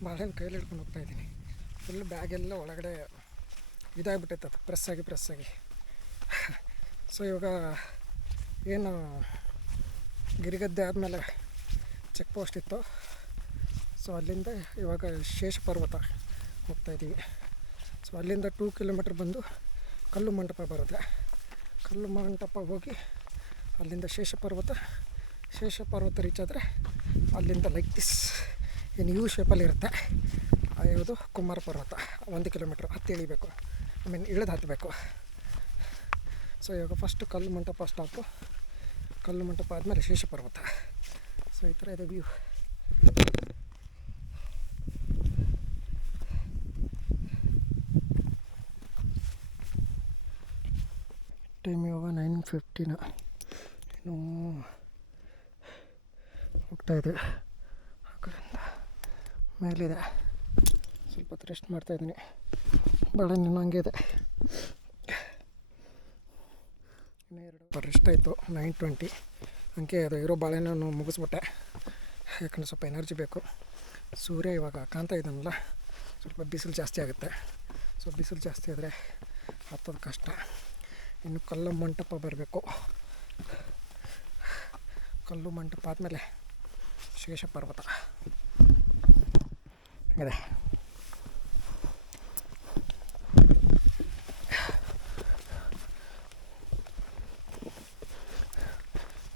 ಬಾಳೆಹಣ್ಣು ಕೈಯಲ್ಲಿ ಹಿಡ್ಕೊಂಡು ಹೋಗ್ತಾಯಿದ್ದೀನಿ. ಫುಲ್ ಬ್ಯಾಗೆಲ್ಲ ಒಳಗಡೆ ಇದಾಗಿಬಿಟ್ಟೈತೆ, ಅದು ಪ್ರೆಸ್ ಆಗಿ. ಸೊ ಇವಾಗ ಏನು ಗಿರಿಗದ್ದೆ ಆದಮೇಲೆ ಚೆಕ್ ಪೋಸ್ಟ್ ಇತ್ತು. ಸೊ ಅಲ್ಲಿಂದ ಇವಾಗ ಶೇಷಪರ್ವತ ಹೋಗ್ತಾಯಿದ್ದೀವಿ. ಸೊ ಅಲ್ಲಿಂದ 2 ಕಿಲೋಮೀಟ್ರ್ ಬಂದು ಕಲ್ಲು ಮಂಟಪ ಬರುತ್ತೆ. ಕಲ್ಲು ಮಂಟಪ ಹೋಗಿ ಅಲ್ಲಿಂದ ಶೇಷಪರ್ವತ ರೀಚ್ ಆದರೆ ಅಲ್ಲಿಂದ ಲೈಕ್ ದಿಸ್ ಏನು ಯು ಶೇಪಲ್ಲಿ ಇರುತ್ತೆ. ಯಾವುದು ಕುಮಾರ ಪರ್ವತ 1 ಕಿಲೋಮೀಟ್ರ್ ಹತ್ತಿ ಇಳಿಬೇಕು, ಇಳಿದು ಹತ್ತಬೇಕು. ಸೊ ಇವಾಗ ಫಸ್ಟು ಕಲ್ಲು ಮಂಟಪ ಸ್ಟಾಪು. ಕಲ್ಲು ಮಂಟಪ ಆದಮೇಲೆ ಶೇಷಪರ್ವತ. ಸೊ ಈ ಥರ ಇದೆ ವ್ಯೂ. ಟೈಮ್ ಇವಾಗ 9:15 ಇನ್ನೂ ಹೋಗ್ತಾಯಿದೆ. ಮೇಲಿದೆ. ಸ್ವಲ್ಪ ಹೊತ್ತು ರೆಸ್ಟ್ ಮಾಡ್ತಾಯಿದ್ದೀನಿ. ಬಾಳೆಹಣ್ಣು ಇನ್ನೂ ಹಂಗೆ ಇದೆ. ಇನ್ನೂ 2 ರೆಸ್ಟ್ ಆಯಿತು. 9:20 ಹಂಗೆ ಅದು ಇರೋ ಬಾಳೆಹಣ್ಣು ಮುಗಿಸ್ಬಿಟ್ಟೆ. ಯಾಕಂದರೆ ಸ್ವಲ್ಪ ಎನರ್ಜಿ ಬೇಕು. ಸೂರ್ಯ ಇವಾಗ ಕಾಣ್ತಾ ಇದ್ದಾನಲ್ಲ, ಸ್ವಲ್ಪ ಬಿಸಿಲು ಜಾಸ್ತಿ ಆಗುತ್ತೆ. ಸೊ ಬಿಸಿಲು ಜಾಸ್ತಿ ಆದರೆ ಹತ್ತೋದು ಕಷ್ಟ. ಇನ್ನು ಕಲ್ಲು ಮಂಟಪ ಬರಬೇಕು. ಕಲ್ಲು ಮಂಟಪ ಆದಮೇಲೆ ಶೇಷ ಪರ್ವತ ಇದೆ.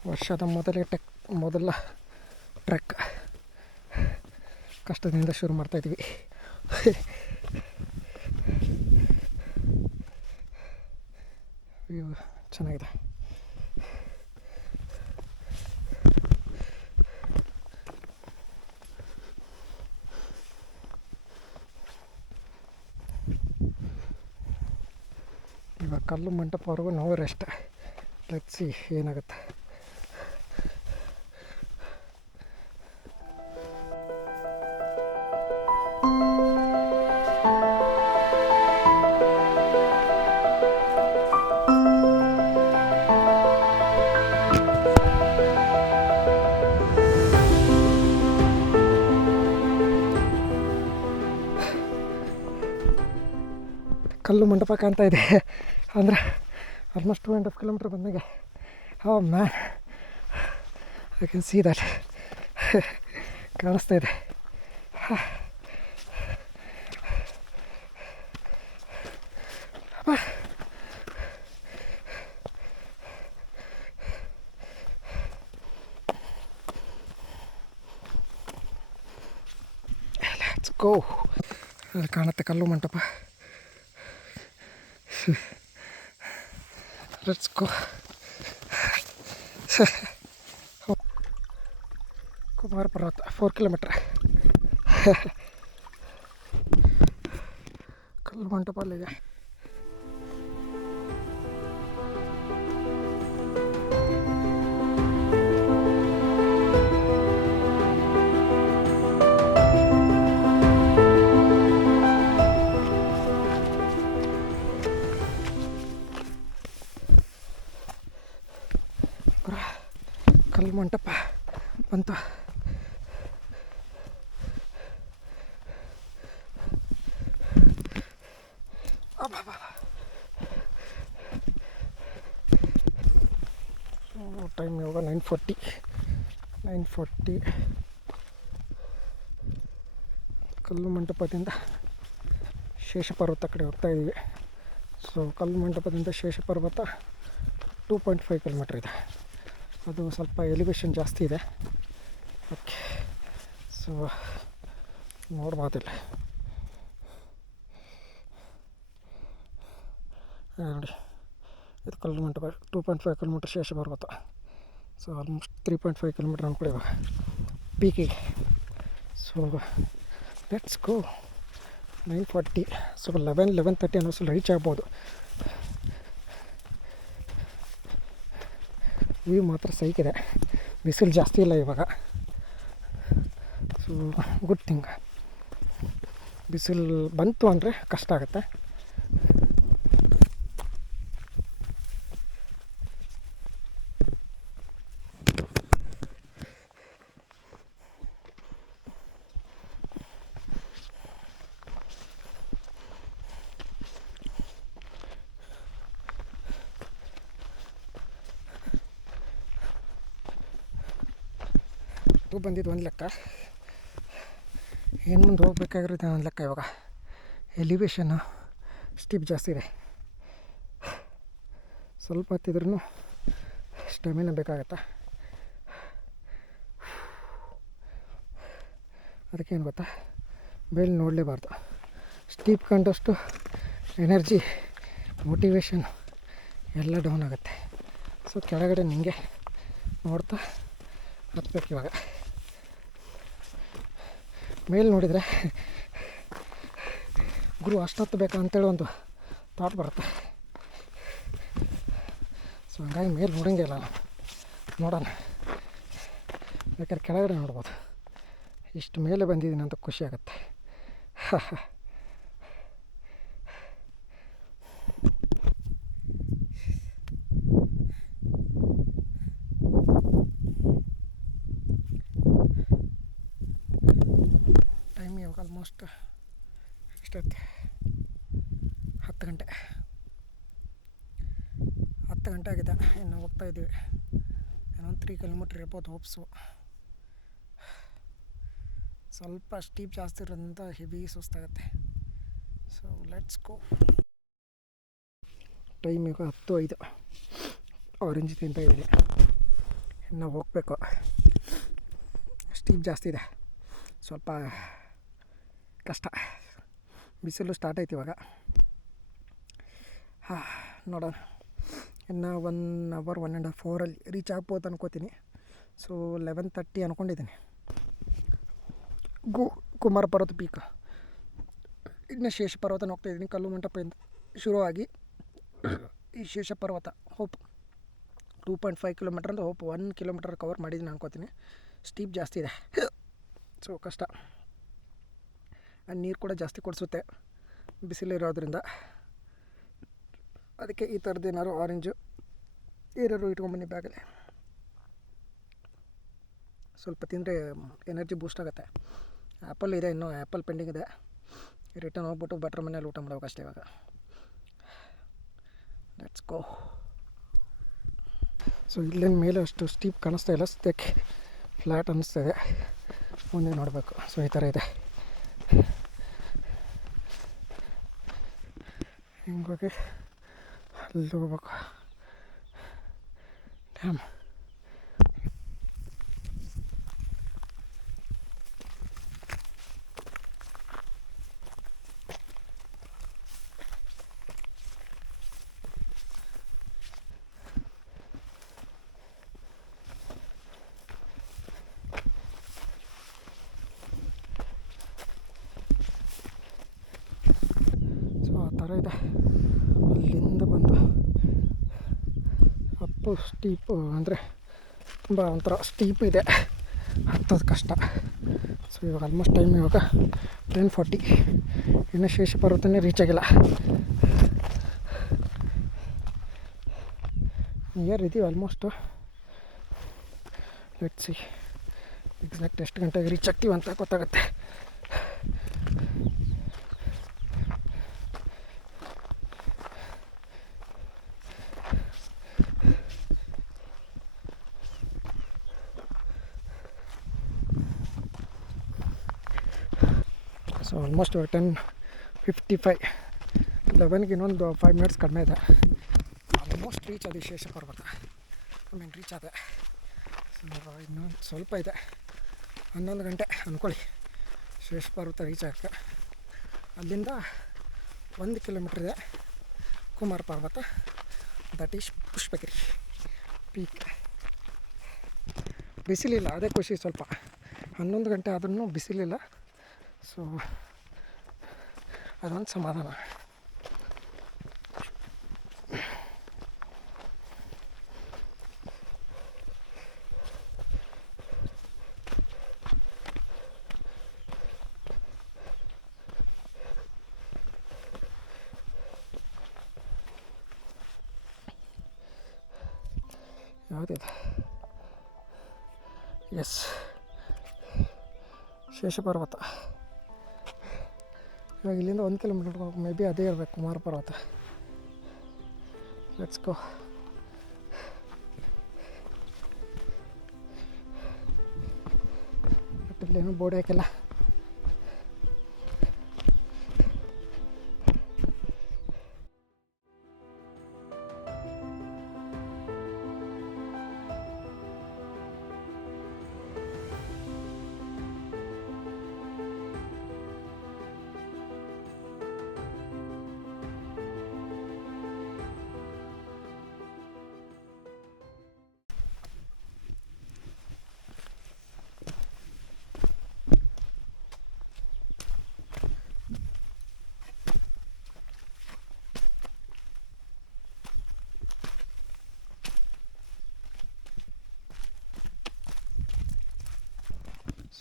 ವರ್ಷದ ಮೊದಲ ಟ್ರೆಕ್ ಕಷ್ಟದಿಂದ ಶುರು ಮಾಡ್ತಾಯಿದ್ವಿ. ವ್ಯೂ ಚೆನ್ನಾಗಿದೆ. ಇವಾಗ ಕಲ್ಲು ಮಂಟಪವರೆಗೂ ನೋ ರೆಸ್ಟ್. ಲೆಟ್ಸ್ ಸಿ ಏನಾಗುತ್ತೆ. ಕಲ್ಲು ಮಂಟಪ ಕಾಣ್ತಾ ಇದೆ ಅಂದರೆ ಆಲ್ಮೋಸ್ಟ್ 2.5 ಕಿಲೋಮೀಟ್ರ್ ಬಂದಾಗ. ಓ man, I can see that. ಕಾಣಿಸ್ತಾ ಇದೆ. ಲೆಟ್ಸ್ ಗೋ. ಅಲ್ಲಿ ಕಾಣುತ್ತೆ ಕಲ್ಲು ಮಂಟಪ. Let's go. ಕುಮಾರ ಪರ್ವತ 4 ಕಿಲೋಮೀಟ್ರ್. ಕಲ್ಲು ಮಂಟಪ ಅಲ್ಲಿದೆ. ಕಲ್ಲು ಮಂಟಪ ಬಂತು. ಟೈಮ್ ಇವಾಗ 9:40. ಕಲ್ಲು ಮಂಟಪದಿಂದ ಶೇಷ ಪರ್ವತ ಕಡೆ ಹೋಗ್ತಾಯಿದ್ದೀವಿ. ಸೊ ಕಲ್ಲು ಮಂಟಪದಿಂದ ಶೇಷ ಪರ್ವತ 2.5 ಕಿಲೋಮೀಟ್ರ್ ಇದೆ. ಅದು ಸ್ವಲ್ಪ ಎಲಿವೇಶನ್ ಜಾಸ್ತಿ ಇದೆ. ಓಕೆ, ಸೊ ನೋಡ್ಬೋದಿಲ್ಲ. ನೋಡಿ, ಇದು ಕಲ್ಲು ಮಂಟಪ 2.5 ಕಿಲೋಮೀಟ್ರ್ ಶೇಷ ಪರ್ವತ. ಸೊ ಆಲ್ಮೋಸ್ಟ್ 3.5 ಕಿಲೋಮೀಟ್ರ್ ಅಂದ್ಕೊಳ್ಳಿ ಇವಾಗ ಪೀಕಿಗೆ. So let's go. 9:40. ಸೊ 11:30 ಅನ್ನೋಸಲ್ಲಿ ರೀಚ್ ಆಗ್ಬೋದು. ವ್ಯೂ ಮಾತ್ರ ಸೈಕಿದೆ. ಬಿಸಿಲು ಜಾಸ್ತಿ ಇಲ್ಲ ಇವಾಗ. So good thing. ಬಿಸಿಲು ಬಂತು ಅಂದರೆ ಕಷ್ಟ ಆಗುತ್ತೆ. ಬಂದಿದ್ದು ಒಂದು ಲೆಕ್ಕ. ಏನು ಮುಂದೆ ಹೋಗ್ಬೇಕಾಗಿರೋದು ಒಂದು ಲೆಕ್ಕ. ಇವಾಗ ಎಲಿವೇಶನ್ನು ಸ್ಟೀಪ್ ಜಾಸ್ತಿ ಇದೆ. ಸ್ವಲ್ಪ ಹೊತ್ತಿದ್ರೂ ಸ್ಟೆಮಿನ ಬೇಕಾಗತ್ತೆ. ಅದಕ್ಕೇನು ಗೊತ್ತಾ, ಮೇಲೆ ನೋಡಲೇಬಾರ್ದು. ಸ್ಟೀಪ್ ಕಂಡಷ್ಟು ಎನರ್ಜಿ, ಮೋಟಿವೇಶನ್ ಎಲ್ಲ ಡೌನ್ ಆಗುತ್ತೆ. ಸೊ ಕೆಳಗಡೆ ನಿಂಗೆ ನೋಡ್ತಾ ಹತ್ಬೇಕು. ಇವಾಗ ಮೇಲೆ ನೋಡಿದರೆ ಗುರು ಅಷ್ಟೊತ್ತು ಬೇಕಾ ಅಂತೇಳಿ ಒಂದು ಥಾಟ್ ಬರುತ್ತೆ. ಸೊ ಹಂಗಾಗಿ ಮೇಲೆ ನೋಡೋಂಗೆ ಇಲ್ಲ. ನೋಡೋಣ, ಬೇಕಾದ್ರೆ ಕೆಳಗಡೆ ನೋಡ್ಬೋದು. ಇಷ್ಟು ಮೇಲೆ ಬಂದಿದ್ದೀನಿ ಅಂತ ಖುಷಿ ಆಗುತ್ತೆ. ಟೈಮ್ ಇವಾಗ ಆಲ್ಮೋಸ್ಟ್ ಎಷ್ಟೈತೆ, 10 ಗಂಟೆ ಆಗಿದೆ. ಇನ್ನು ಹೋಗ್ತಾ ಇದ್ದೀವಿ, ಇನ್ನೊಂದು 3 ಕಿಲೋಮೀಟ್ರ್ ಇರ್ಬೋದು ಹೋಪ್ಸು. ಸ್ವಲ್ಪ ಸ್ಟೀಪ್ ಜಾಸ್ತಿ ಇರೋದ್ರಿಂದ ಹೆವಿ ಸುಸ್ತಾಗುತ್ತೆ. So let's go. ಟೈಮ್ ಈಗ 10:05. ಆರೆಂಜ್ ತಿಂತ ಇದ್ದೀನಿ, ಇನ್ನು ಹೋಗಬೇಕು. ಸ್ಟೀಪ್ ಜಾಸ್ತಿ ಇದೆ, ಸ್ವಲ್ಪ ಕಷ್ಟ. ಬಿಸಿಲು ಸ್ಟಾರ್ಟ್ ಆಯ್ತು ಇವಾಗ. ನೋಡೋಣ, ಇನ್ನು 1 ಅವರ್ 1.5 ಅವರಲ್ಲಿ ರೀಚ್ ಆಗ್ಬೋದು ಅನ್ಕೋತೀನಿ. ಸೊ 11:30 ಅಂದ್ಕೊಂಡಿದ್ದೀನಿ. ಕುಮಾರ ಪರ್ವತ ಪೀಕ್. ಇನ್ನು ಶೇಷ ಪರ್ವತನ ಹೋಗ್ತಾಯಿದ್ದೀನಿ. ಕಲ್ಲು ಮಂಟಪದಿಂದ ಶುರುವಾಗಿ ಈ ಶೇಷ ಪರ್ವತ ಹೋಪ್ 2.5 ಕಿಲೋಮೀಟ್ರ್ ಅಂದರೆ ಹೋಪ್ 1 ಕಿಲೋಮೀಟರ್ ಕವರ್ ಮಾಡಿದ್ದೀನಿ ಅನ್ಕೋತೀನಿ. ಸ್ಟೀಪ್ ಜಾಸ್ತಿ ಇದೆ, ಸೊ ಕಷ್ಟ. ನೀರು ಕೂಡ ಜಾಸ್ತಿ ಕೊಡಿಸುತ್ತೆ ಬಿಸಿಲಿರೋದ್ರಿಂದ. ಅದಕ್ಕೆ ಈ ಥರದ್ದು ಏನಾದ್ರು ಆರೆಂಜು ಏನಾದ್ರು ಇಟ್ಕೊಂಬನ್ನಿ ಬ್ಯಾಗಲ್ಲಿ. ಸ್ವಲ್ಪ ತಿಂದರೆ ಎನರ್ಜಿ ಬೂಸ್ಟ್ ಆಗುತ್ತೆ. ಆ್ಯಪಲ್ ಇದೆ, ಇನ್ನೂ ಆ್ಯಪಲ್ ಪೆಂಡಿಂಗ್ ಇದೆ. ರಿಟರ್ನ್ ಹೋಗ್ಬಿಟ್ಟು ಬಟ್ರ್ ಮನೇಲಿ ಊಟ ಮಾಡ್ಬೇಕು ಅಷ್ಟೇ ಇವಾಗ. Let's go. ಸೊ ಇಲ್ಲೇನು ಮೇಲೆ ಅಷ್ಟು ಸ್ಟೀಪ್ ಕಾಣಿಸ್ತಾ ಇಲ್ಲ, ಸದ್ಯಕ್ಕೆ ಫ್ಲ್ಯಾಟ್ ಅನ್ನಿಸ್ತಾಯಿದೆ. ಮುಂದೆ ನೋಡಬೇಕು. ಸೊ ಈ ಥರ ಇದೆ. ಹಿಂಗೆ ಹೋಗಿ ಅಲ್ಲಿ ಹೋಗ್ಬೇಕು. ಡ್ಯಾಮ್ ಆ ಥರ ಇದೆ. ಅಲ್ಲಿಂದ ಬಂದು ಅಪ್ಪು ಸ್ಟೀಪು ಅಂದರೆ ತುಂಬ ಒಂಥರ ಸ್ಟೀಪ್ ಇದೆ, ಹತ್ತೋದು ಕಷ್ಟ. ಸೊ ಇವಾಗ ಆಲ್ಮೋಸ್ಟ್ ಟೈಮ್ ಇವಾಗ 10:40. ಇನ್ನು ಶೇಷ ಪರ್ವತನೇ ರೀಚ್ ಆಗಿಲ್ಲ. ನಿಯರ್ ಇದೀವಿ ಆಲ್ಮೋಸ್ಟು. ಲೆಟ್ಸ್ ಸಿ ಎಕ್ಸಾಕ್ಟ್ ಎಷ್ಟು ಗಂಟೆಗೆ ರೀಚ್ ಆಗ್ತೀವಿ ಅಂತ ಗೊತ್ತಾಗುತ್ತೆ. So almost 10:55. 11ಗೆ ಇನ್ನೊಂದು 5 ಮಿನಿಟ್ಸ್ ಕಡಿಮೆ ಇದೆ. ಆಲ್ಮೋಸ್ಟ್ ರೀಚ್ ಆದ ಶೇಷ ಪರ್ವತ. ರೀಚ್ ಆದೆ. ಸೊ ಇನ್ನೊಂದು ಸ್ವಲ್ಪ ಇದೆ, 11 ಗಂಟೆ ಅಂದ್ಕೊಳ್ಳಿ ಶೇಷ ಪರ್ವತ ರೀಚ್ ಆಗುತ್ತೆ. ಅಲ್ಲಿಂದ 1 ಕಿಲೋಮೀಟ್ರ್ ಇದೆ ಕುಮಾರ ಪರ್ವತ, ದಟ್ ಈಸ್ ಪುಷ್ಪಗಿರಿ ಪೀಕ್. ಬಿಸಿಲಿಲ್ಲ, ಅದೇ ಖುಷಿ. ಸ್ವಲ್ಪ 11 ಗಂಟೆ ಆದ್ರೂ ಬಿಸಿಲಿಲ್ಲ, ಸೊ ಅದೊಂದು ಸಮಾಧಾನ. ಯಾವುದಿದೆ? ಎಸ್, ಶೇಷ ಪರ್ವತ. ಇವಾಗ ಇಲ್ಲಿಂದ 1 ಕಿಲೋಮೀಟರ್ ಮೇ ಬಿ ಅದೇ ಇರಬೇಕು ಕುಮಾರ ಪರ್ವತ. Let's go. ಬಟ್ ಇಲ್ಲೇನು ಬೋರ್ಡ್ ಹಾಕಿಲ್ಲ.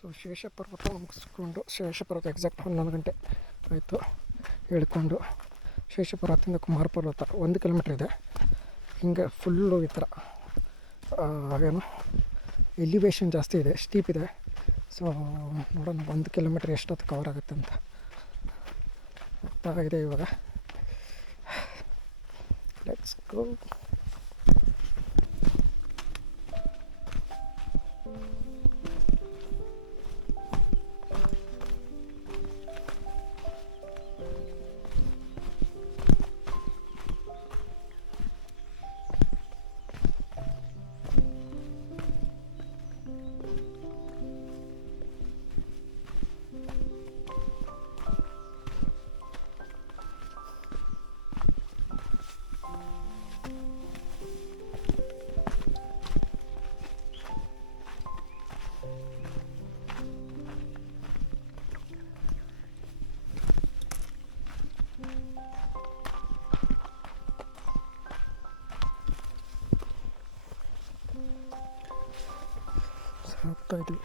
ಸೊ ಶೇಷಪರ್ವತ ಮುಗಿಸ್ಕೊಂಡು ಶೇಷಪರ್ವತ ಎಕ್ಸಾಕ್ಟ್ 11 ಗಂಟೆ ಆಯಿತು ಹೇಳ್ಕೊಂಡು ಶೇಷಪರ್ವತದಿಂದ ಕುಮಾರ ಪರ್ವತ 1 ಕಿಲೋಮೀಟ್ರ್ ಇದೆ. ಹಿಂಗೆ ಫುಲ್ಲು ಈ ಥರ ಏನು ಎಲಿವೇಶನ್ ಜಾಸ್ತಿ ಇದೆ, ಸ್ಟೀಪ್ ಇದೆ. ಸೊ ನೋಡೋಣ 1 ಕಿಲೋಮೀಟ್ರ್ ಎಷ್ಟೊತ್ತು ಕವರ್ ಆಗುತ್ತೆ ಅಂತ ಗೊತ್ತಾಗಿದೆ ಇವಾಗ. Let's go. ಹೋಗ್ತಾ ಇದ್ವಿ.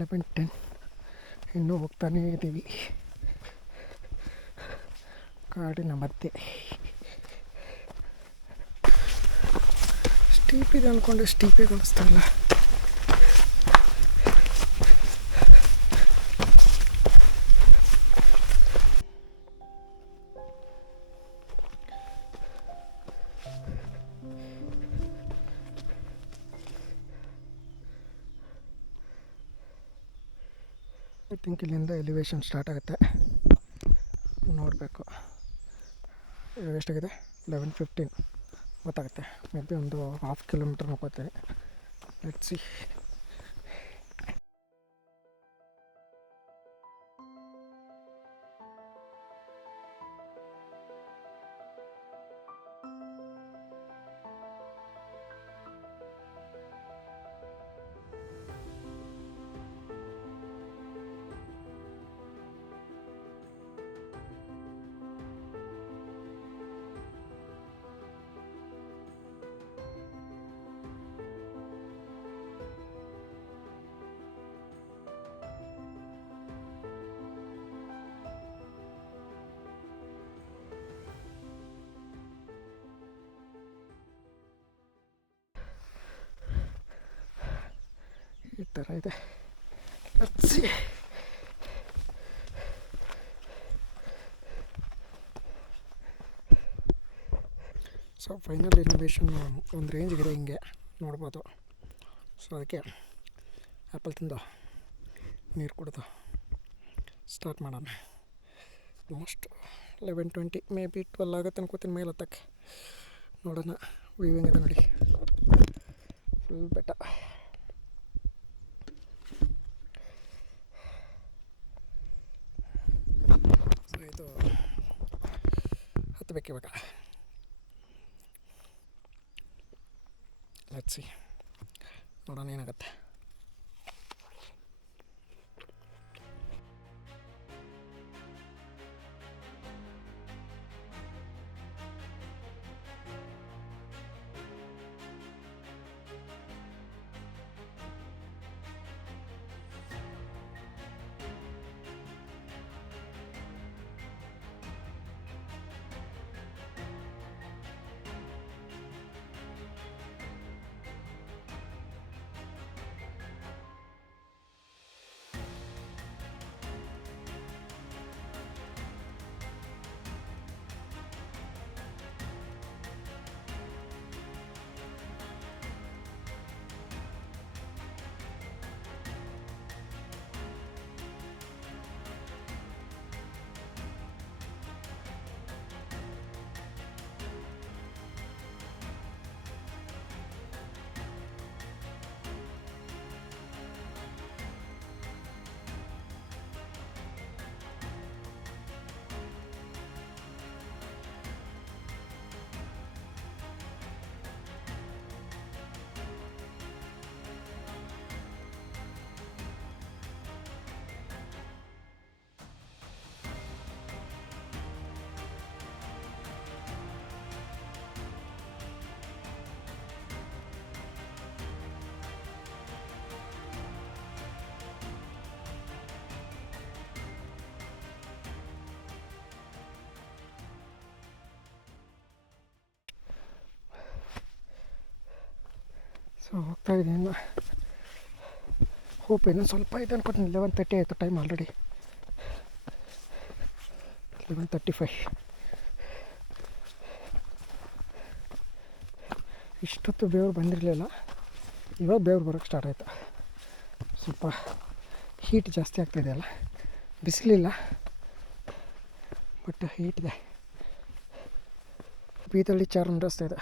ಲೆವೆನ್ 10 ಇನ್ನೂ ಹೋಗ್ತಾನೇ ಇದ್ದೀವಿ ಕಾಡಿನ ಮಧ್ಯೆ. ಸ್ಟೀಪ್ ಇದೆ ಅಂದ್ಕೊಂಡೆ, ಸ್ಟೀಪೇ ಕಾಣಿಸ್ತಾ ಇಲ್ಲ. ಐ ಥಿಂಕ್ ಇಲ್ಲಿಂದ ಎಲಿವೇಶನ್ ಸ್ಟಾರ್ಟ್ ಆಗುತ್ತೆ, ನೋಡಬೇಕು. ಎಷ್ಟಾಗಿದೆ? 11:15 ಗೊತ್ತಾಗುತ್ತೆ. ಮೇ ಬಿ ಒಂದು 1/2 ಕಿಲೋಮೀಟ್ರ್ ನೋಡ್ಕೋತೀನಿ. Let's see. ಈ ಥರ ಇದೆ. ಹಚ್ಚಿ ಸೊ ಫೈನಲ್ ಎಲಿವೇಶನ್ ಒಂದು ರೇಂಜಿಗಿದೆ, ಹಿಂಗೆ ನೋಡ್ಬೋದು. ಸೊ ಅದಕ್ಕೆ ಆ್ಯಪಲ್ ತಿಂದು ನೀರು ಕುಡಿದು ಸ್ಟಾರ್ಟ್ ಮಾಡೋಣ. ಆಲ್ಮೋಸ್ಟ್ 11:20 ಮೇ ಬಿ 12 ಆಗುತ್ತೆ ಅನ್ಕೋತೀನಿ ಮೇಲೆ ಹತ್ತಕ್ಕೆ. ನೋಡೋಣ. ವ್ಯೂವಿಂಗ್ ಇದೆ ನೋಡಿ, ಫುಲ್ ಬೆಟ್ಟ. ಸೊ ಇದು ಹತ್ತಬೇಕು ಇವಾಗ. ಲೆಟ್ಸ್ ಸಿ, ನೋಡೋಣ ಏನಾಗುತ್ತೆ. ಸೊ ಹೋಗ್ತಾ ಇದ್ದೀನಿ ಇನ್ನು. ಹೋಪ್ ಇನ್ನೊಂದು ಸ್ವಲ್ಪ ಇದೆ ಅನ್ಕೊತೀನಿ. 11:30 ಆಯಿತು ಟೈಮ್ ಆಲ್ರೆಡಿ. 11:35. ಇಷ್ಟೊತ್ತು ಬೇವ್ರು ಬಂದಿರಲಿಲ್ಲ, ಇವಾಗ ಬೇವ್ರು ಬರೋಕ್ಕೆ ಸ್ಟಾರ್ಟ್ ಆಯಿತು. ಸ್ವಲ್ಪ ಹೀಟ್ ಜಾಸ್ತಿ ಆಗ್ತಾಯಿದೆಯಲ್ಲ, ಬಿಸಿಲಿಲ್ಲ ಬಟ್ ಹೀಟ್ ಇದೆ. ಬೀದಳ್ಳಿ ಚಾರ್ನ್ ರಸ್ತೆ ಇದೆ,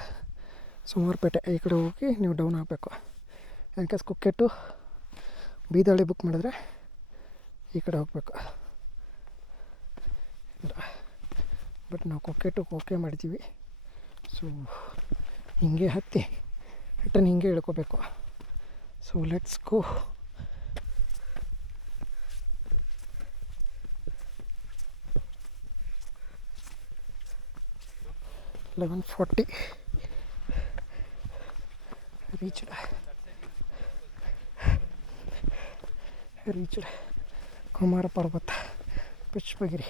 ಸೋಮವಾರಪೇಟೆ ಈ ಕಡೆ ಹೋಗಿ ನೀವು ಡೌನ್ ಆಗಬೇಕು. In case Kukke to Beedahalli book ಮಾಡಿದ್ರೆ ಈ ಕಡೆ ಹೋಗಬೇಕು. ಬಟ್ ನಾವು ಕುಕ್ಕೆ ಟು ಓಕೆ ಮಾಡಿದ್ದೀವಿ. ಸೊ ಹಿಂಗೆ ಹತ್ತಿ ರಿಟರ್ನ್ ಹಿಂಗೆ ಇಳ್ಕೋಬೇಕು. So let's go. $11:40 reached Kumara Parvatha Pushpagiri.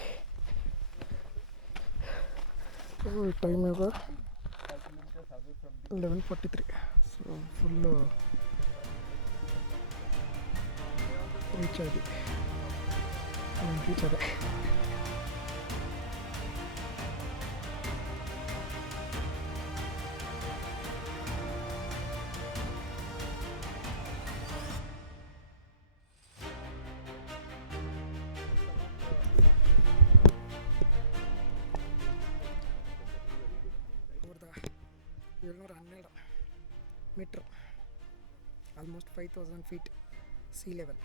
Time ಇವಾಗ 11:43. ಸೊ ಫುಲ್ಲು ರೀಚ್ ಆಗಿ ರೀಚ್ ಆಗಿದೆ. Metre, almost 5,000 feet sea level.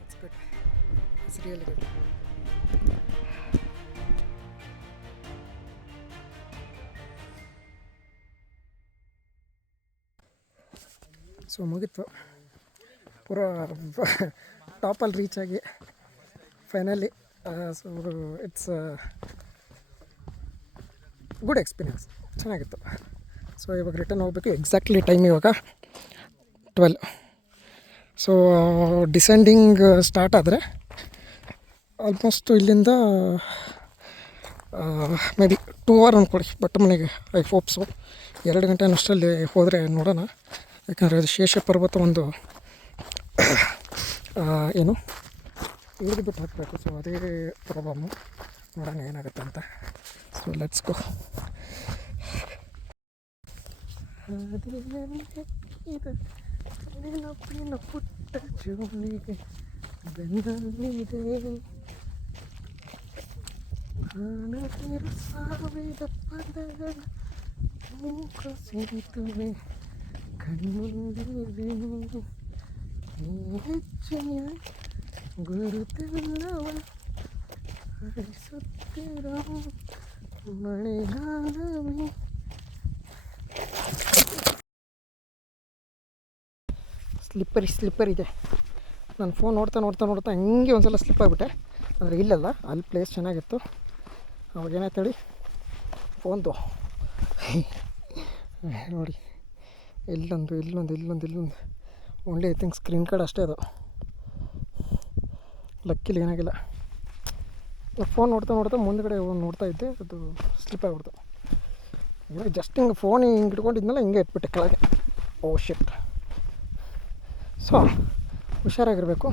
It's good. It's really good. So ಮುಗಿತು, ಪೂರಾ ಟಾಪಲ್ಲಿ ರೀಚ್ ಆಗಿ finally. So it's good experience, ಚೆನ್ನಾಗಿತ್ತು. ಸೊ ಇವಾಗ ರಿಟರ್ನ್ ಹೋಗಬೇಕು. ಎಕ್ಸಾಕ್ಟ್ಲಿ ಟೈಮ್ ಇವಾಗ 12. ಸೊ ಡಿಸೆಂಡಿಂಗ್ ಸ್ಟಾರ್ಟ್ ಆದರೆ ಆಲ್ಮೋಸ್ಟ್ ಇಲ್ಲಿಂದ ಮೇ ಬಿ 2 hour ಅಂದ್ಕೊಡಿ. ಬಟ್ ಮನೆಗೆ ಐ ಹೋಪ್ಸು 2 ಗಂಟೆ ಅಷ್ಟರಲ್ಲಿ ಹೋದರೆ ನೋಡೋಣ. ಯಾಕಂದರೆ ಅದು ಶೇಷ ಪರ್ವತ ಒಂದು ಏನು ಇಳಿದು ಬಿಟ್ಟು ಹಾಕಬೇಕು. ಸೊ ಅದೇ ಪ್ರಾಬ್ಲಮ್ಮು, ನೋಡೋಣ ಏನಾಗುತ್ತೆ ಅಂತ. ಸೊ ಲೆಟ್ಸ್ ಗೋ. ನೆನಪಿನ ಪುಟ್ಟ ಜೋಳಿಗೆ ಬೆನ್ನಲ್ಲಿದೆ, ಪ್ರಾಣವಿರ ಸಾವಿರ ಪದಗಳ ಮೂಕ ಸಿರಿತುವೆ ಕಣ್ಮುಂದಿದೆ, ಈ ಹೆಜ್ಜೆಯ ಗುರುತೆಲ್ಲವ ಹರಿಸುತ್ತಿರೋ ಮಳೆಗಾಲವೇ. ಸ್ಲಿಪ್ಪರ್ ಇದೆ. ನಾನು ಫೋನ್ ನೋಡ್ತಾ ಹಿಂಗೆ ಒಂದು ಸಲ ಸ್ಲಿಪ್ ಆಗಿಬಿಟ್ಟೆ. ಅಂದರೆ ಇಲ್ಲಲ್ಲ, ಅಲ್ಲಿ ಪ್ಲೇಸ್ ಚೆನ್ನಾಗಿತ್ತು. ಅವಾಗೇನಾಯ್ತು ಹೇಳಿ, ಫೋನ್ದು ನೋಡಿ ಇಲ್ಲೊಂದು only I think screen card ಅಷ್ಟೇ ಅದು. ಲಕ್ಕಿಲಿ ಏನಾಗಿಲ್ಲ. ಫೋನ್ ನೋಡ್ತಾ ಮುಂದ್ಗಡೆ ನೋಡ್ತಾ ಇದ್ದೆ, ಅದು ಸ್ಲಿಪ್ ಆಗಿಬಿಡ್ತು. ಇವಾಗ ಜಸ್ಟ್ ಹಿಂಗೆ ಫೋನ್ ಹಿಂಗೆ ಇಟ್ಕೊಂಡಿದ್ನಲ್ಲ, ಹಿಂಗೆ ಇಟ್ಬಿಟ್ಟೆ ಕೆಳಗೆ. ಓ ಶಿಟ್. ಸೊ ಹುಷಾರಾಗಿರಬೇಕು.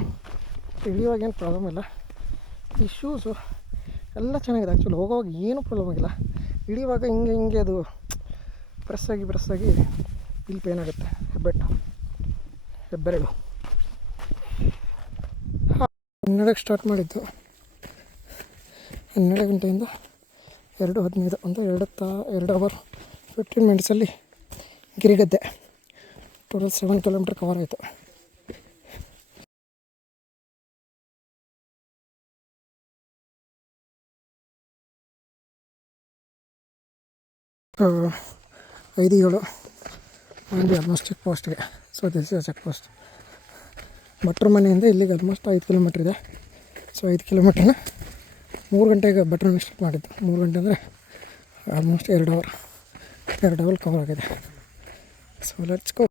ಇಳಿಯುವಾಗ ಏನು ಪ್ರಾಬ್ಲಮ್ ಇಲ್ಲ. ಈ ಶೂಸು ಎಲ್ಲ ಚೆನ್ನಾಗಿದೆ ಆ್ಯಕ್ಚುಲಿ, ಹೋಗೋವಾಗ ಏನೂ ಪ್ರಾಬ್ಲಮ್ ಆಗಿಲ್ಲ. ಇಳಿಯುವಾಗ ಹಿಂಗೆ ಅದು ಪ್ರೆಸ್ ಆಗಿ ಇಲ್ಲಿ ಪೇನ್ ಆಗುತ್ತೆ. ಹೆಬ್ಬೆರಳು 12ಕ್ಕೆ ಸ್ಟಾರ್ಟ್ ಮಾಡಿದ್ದು, 12 ಗಂಟೆಯಿಂದ 2:15 ಅಂದರೆ 2 hour 15 minutesಲ್ಲಿ ಗಿರಿಗದ್ದೆ. ಟೋಟಲ್ 7 kilometer ಕವರ್ ಆಯಿತು. 5-7 ಆಗಿ ಆಲ್ಮೋಸ್ಟ್ ಚೆಕ್ ಪೋಸ್ಟ್ಗೆ. So this is check post. ಭಟ್ರ ಮನೆಯಿಂದ ಇಲ್ಲಿಗೆ ಆಲ್ಮೋಸ್ಟ್ 5 kilometer ಇದೆ. ಸೊ 5 kilometerನ 3 ಗಂಟೆಗೆ ಭಟ್ರ ಮನೆ ಸ್ಟಾರ್ಟ್ ಮಾಡಿದ್ದು. 3 ಗಂಟೆ ಅಂದರೆ ಆಲ್ಮೋಸ್ಟ್ 2 hour ಕವರ್ ಆಗಿದೆ. So let's go.